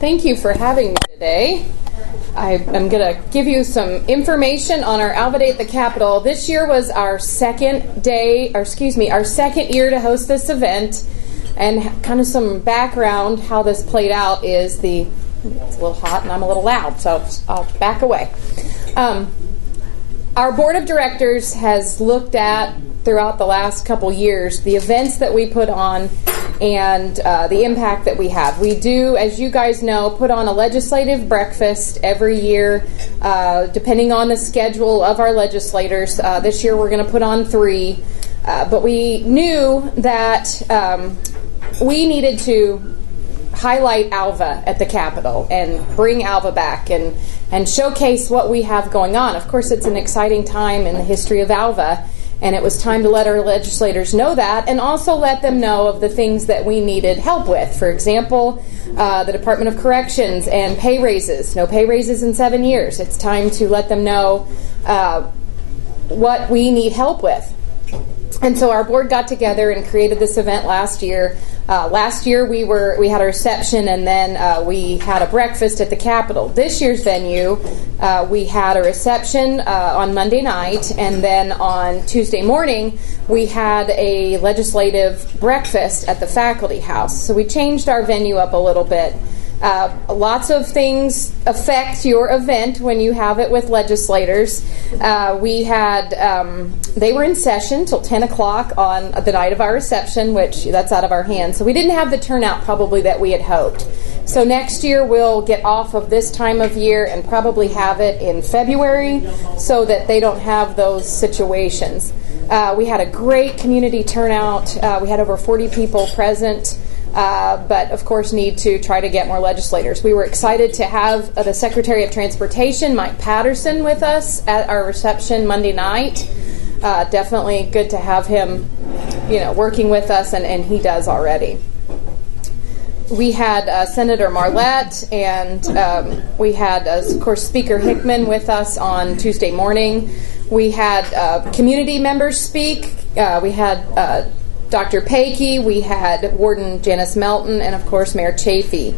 Thank you for having me today. I'm going to give you some information on our Alva Day at the Capitol. This year was our second year to host this event, and kind of some background how this played out is it's a little hot and I'm a little loud, so I'll back away. Our board of directors has looked at, throughout the last couple years, the events that we put on and the impact that we have. We do, as you guys know, put on a legislative breakfast every year, depending on the schedule of our legislators. This year we're going to put on 3, but we knew that we needed to highlight Alva at the Capitol and bring Alva back and showcase what we have going on. Of course, it's an exciting time in the history of Alva, and it was time to let our legislators know that, and also let them know of the things that we needed help with. For example, the Department of Corrections and pay raises. No pay raises in 7 years. It's time to let them know what we need help with. And so our board got together and created this event last year. Last year we had a reception, and then we had a breakfast at the Capitol. This year's venue, we had a reception on Monday night, and then on Tuesday morning we had a legislative breakfast at the Faculty House. So we changed our venue up a little bit. Lots of things affect your event when you have it with legislators. They were in session till 10 o'clock on the night of our reception, which that's out of our hands. So we didn't have the turnout probably that we had hoped. So next year we'll get off of this time of year and probably have it in February so that they don't have those situations. We had a great community turnout. We had over 40 people present. But of course need to try to get more legislators. We were excited to have the Secretary of Transportation, Mike Patterson, with us at our reception Monday night. Definitely good to have him, working with us, and he does already. We had Senator Marlette, and we had, of course, Speaker Hickman with us on Tuesday morning. We had community members speak. We had Dr. Paakey, we had Warden Janice Melton, and of course Mayor Chafee.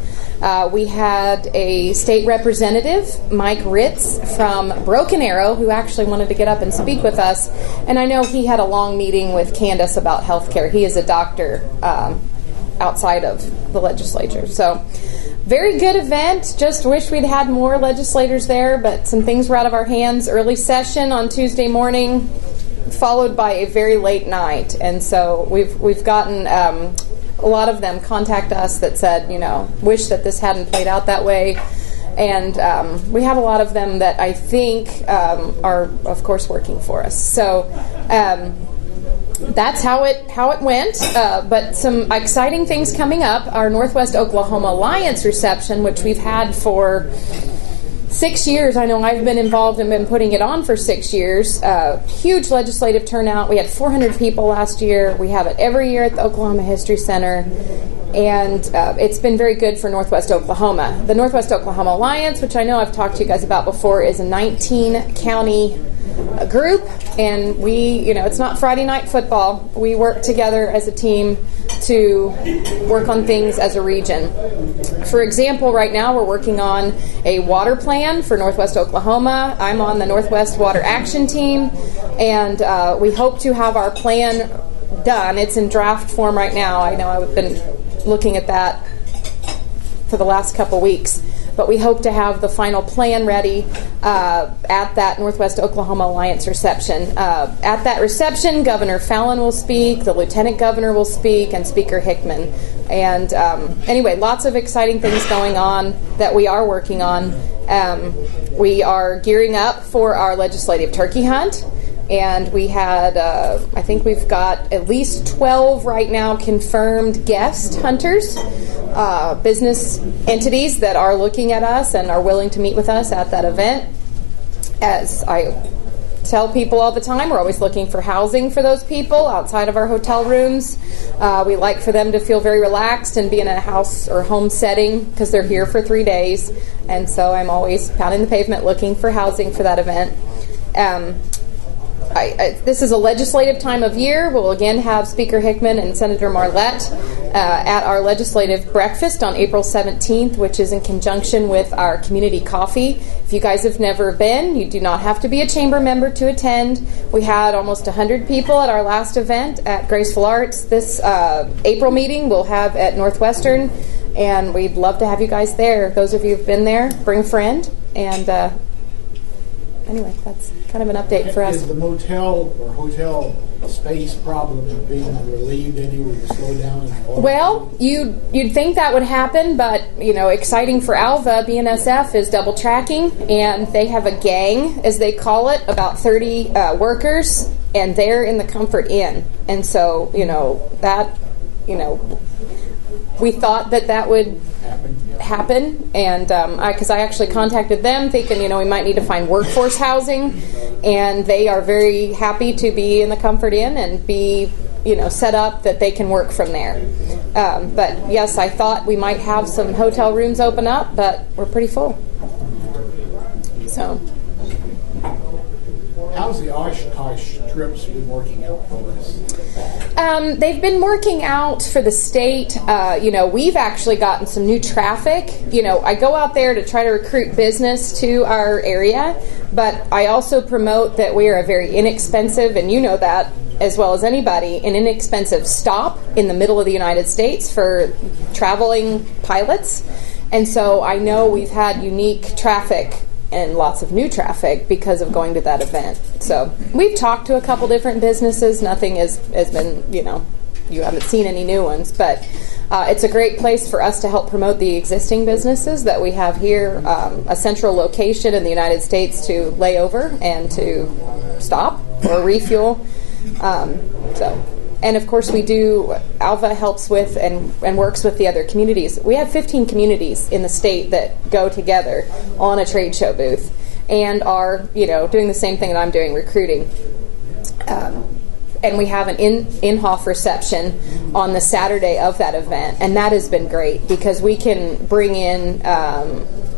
We had a state representative, Mike Ritz from Broken Arrow, who actually wanted to get up and speak with us. And I know he had a long meeting with Candace about health care. He is a doctor outside of the legislature. So very good event. Just wish we'd had more legislators there, but some things were out of our hands. Early session on Tuesday morning, followed by a very late night, and so we've gotten a lot of them contact us that said, wish that this hadn't played out that way, and we have a lot of them that I think are, of course, working for us. So that's how it went. But some exciting things coming up. Our Northwest Oklahoma Alliance reception, which we've had for 6 years. I know I've been involved and been putting it on for 6 years. Huge legislative turnout. We had 400 people last year. We have it every year at the Oklahoma History Center. And it's been very good for Northwest Oklahoma. The Northwest Oklahoma Alliance, which I know I've talked to you guys about before, is a 19-county group. And we, it's not Friday night football. We work together as a team to work on things as a region. For example, right now we're working on a water plan for Northwest Oklahoma. I'm on the Northwest Water Action Team, and we hope to have our plan done. It's in draft form right now. I know I've been looking at that for the last couple weeks. But we hope to have the final plan ready at that Northwest Oklahoma Alliance reception. At that reception, Governor Fallon will speak, the Lieutenant Governor will speak, and Speaker Hickman. And anyway, lots of exciting things going on that we are working on. We are gearing up for our legislative turkey hunt. And we had, I think we've got at least 12 right now confirmed guest hunters, business entities that are looking at us and are willing to meet with us at that event. As I tell people all the time, we're always looking for housing for those people outside of our hotel rooms. We like for them to feel very relaxed and be in a house or home setting because they're here for 3 days. And so I'm always pounding the pavement looking for housing for that event. This is a legislative time of year. We'll again have Speaker Hickman and Senator Marlette at our legislative breakfast on April 17th, which is in conjunction with our community coffee. If you guys have never been, you do not have to be a chamber member to attend. We had almost 100 people at our last event at Graceful Arts. This April meeting we'll have at Northwestern, and we'd love to have you guys there. Those of you who've been there, bring a friend. And anyway, that's kind of an update for us. Is the motel or hotel space problem being relieved any with the slowdown? Well, you'd think that would happen, but exciting for Alva, BNSF is double tracking, and they have a gang, as they call it, about 30 workers, and they're in the Comfort Inn. And so, we thought that would happen, and because I actually contacted them thinking we might need to find workforce housing, and they are very happy to be in the Comfort Inn and be set up that they can work from there. But yes, I thought we might have some hotel rooms open up, but we're pretty full. So how's the Oshkosh trips been working out for us? They've been working out for the state. We've actually gotten some new traffic. I go out there to try to recruit business to our area, but I also promote that we are a very inexpensive, and you know that as well as anybody, an inexpensive stop in the middle of the United States for traveling pilots. And so I know we've had unique traffic and lots of new traffic because of going to that event. So we've talked to a couple different businesses. Nothing has been, you haven't seen any new ones, but it's a great place for us to help promote the existing businesses that we have here, a central location in the United States to lay over and to stop or refuel. And of course we do, Alva helps with and works with the other communities. We have 15 communities in the state that go together on a trade show booth and are, doing the same thing that I'm doing, recruiting. And we have an in-Hoff reception on the Saturday of that event, and that has been great because we can bring in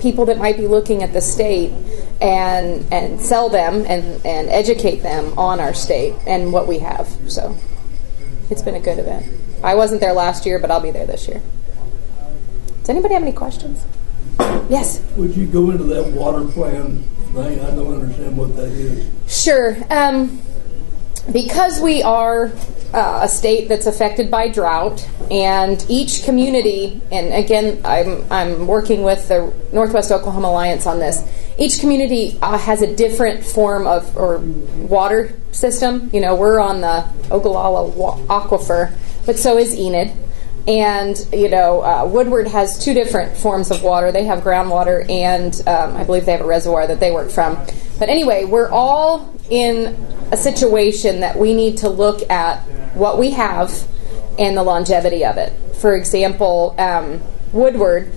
people that might be looking at the state and sell them and educate them on our state and what we have. So it's been a good event. I wasn't there last year, but I'll be there this year. Does anybody have any questions? Yes? Would you go into that water plan thing? I don't understand what that is. Sure. Because we are a state that's affected by drought, and each community, and again, I'm working with the Northwest Oklahoma Alliance on this, each community has a different form of or water system. We're on the Ogallala Aquifer, but so is Enid. And, Woodward has two different forms of water. They have groundwater, and I believe they have a reservoir that they work from. But anyway, we're all in a situation that we need to look at what we have and the longevity of it. For example, Woodward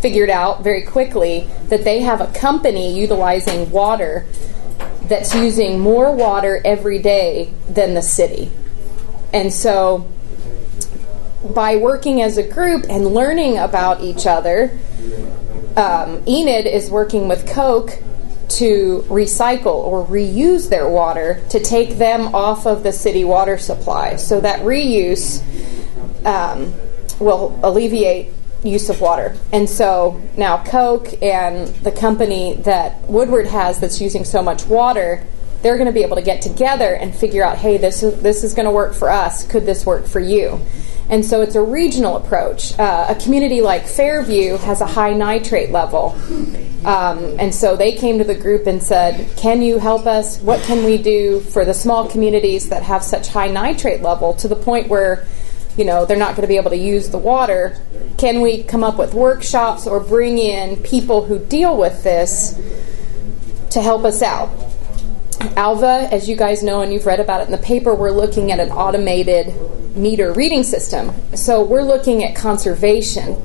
figured out very quickly that they have a company utilizing water that's using more water every day than the city. And so by working as a group and learning about each other, Enid is working with Coke to recycle or reuse their water to take them off of the city water supply. So that reuse will alleviate use of water. And so now Coke and the company that Woodward has that's using so much water, they're going to be able to get together and figure out, hey, this is going to work for us. Could this work for you? And so it's a regional approach. A community like Fairview has a high nitrate level. And so they came to the group and said, can you help us? What can we do for the small communities that have such high nitrate level to the point where, they're not going to be able to use the water? Can we come up with workshops or bring in people who deal with this to help us out? Alva, as you guys know and you've read about it in the paper, we're looking at an automated meter reading system. So we're looking at conservation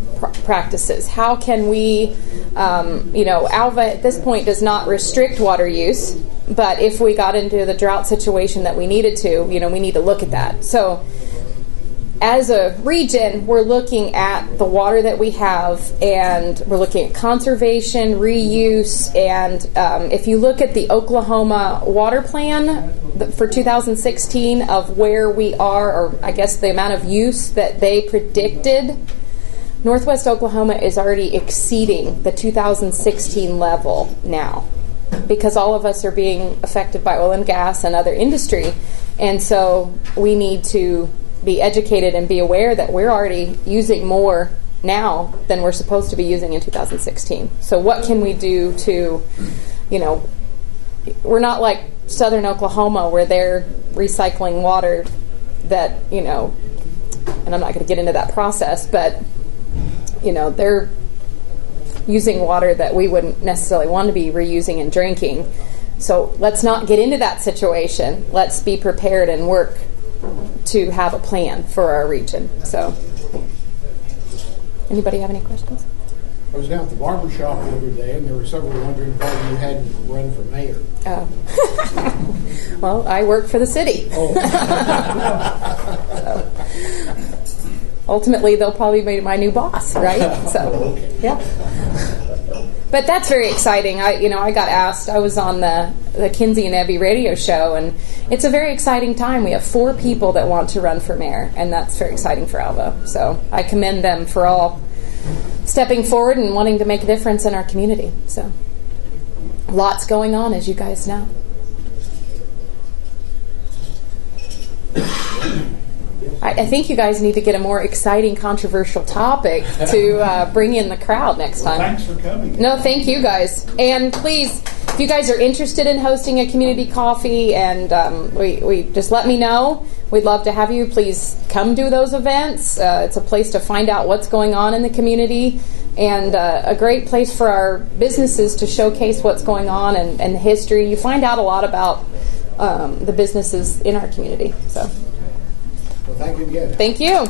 practices. How can we, Alva at this point does not restrict water use, but if we got into the drought situation that we needed to, we need to look at that. So as a region, we're looking at the water that we have, and we're looking at conservation, reuse, and if you look at the Oklahoma water plan, for 2016 of where we are, or I guess the amount of use that they predicted, Northwest Oklahoma is already exceeding the 2016 level now, because all of us are being affected by oil and gas and other industry. And so we need to be educated and be aware that we're already using more now than we're supposed to be using in 2016. So what can we do to, we're not like southern Oklahoma where they're recycling water that, and I'm not going to get into that process, but, they're using water that we wouldn't necessarily want to be reusing and drinking. So let's not get into that situation. Let's be prepared and work to have a plan for our region. So, anybody have any questions? I was down at the barber shop the other day, and there were several wondering why you hadn't run for mayor. Oh. Well, I work for the city. Oh. So, ultimately, they'll probably be my new boss, right? So, yeah. But that's very exciting. I got asked. I was on the Kinsey and Ebby radio show, and it's a very exciting time. We have 4 people that want to run for mayor, and that's very exciting for Alva. So I commend them for all stepping forward and wanting to make a difference in our community. So lots going on, as you guys know. I think you guys need to get a more exciting, controversial topic to bring in the crowd next time. Thanks for coming. No, thank you guys. And please, if you guys are interested in hosting a community coffee, and we just let me know. We'd love to have you. Please come do those events. It's a place to find out what's going on in the community, and a great place for our businesses to showcase what's going on and history. You find out a lot about the businesses in our community. So. Well, thank you again. Thank you.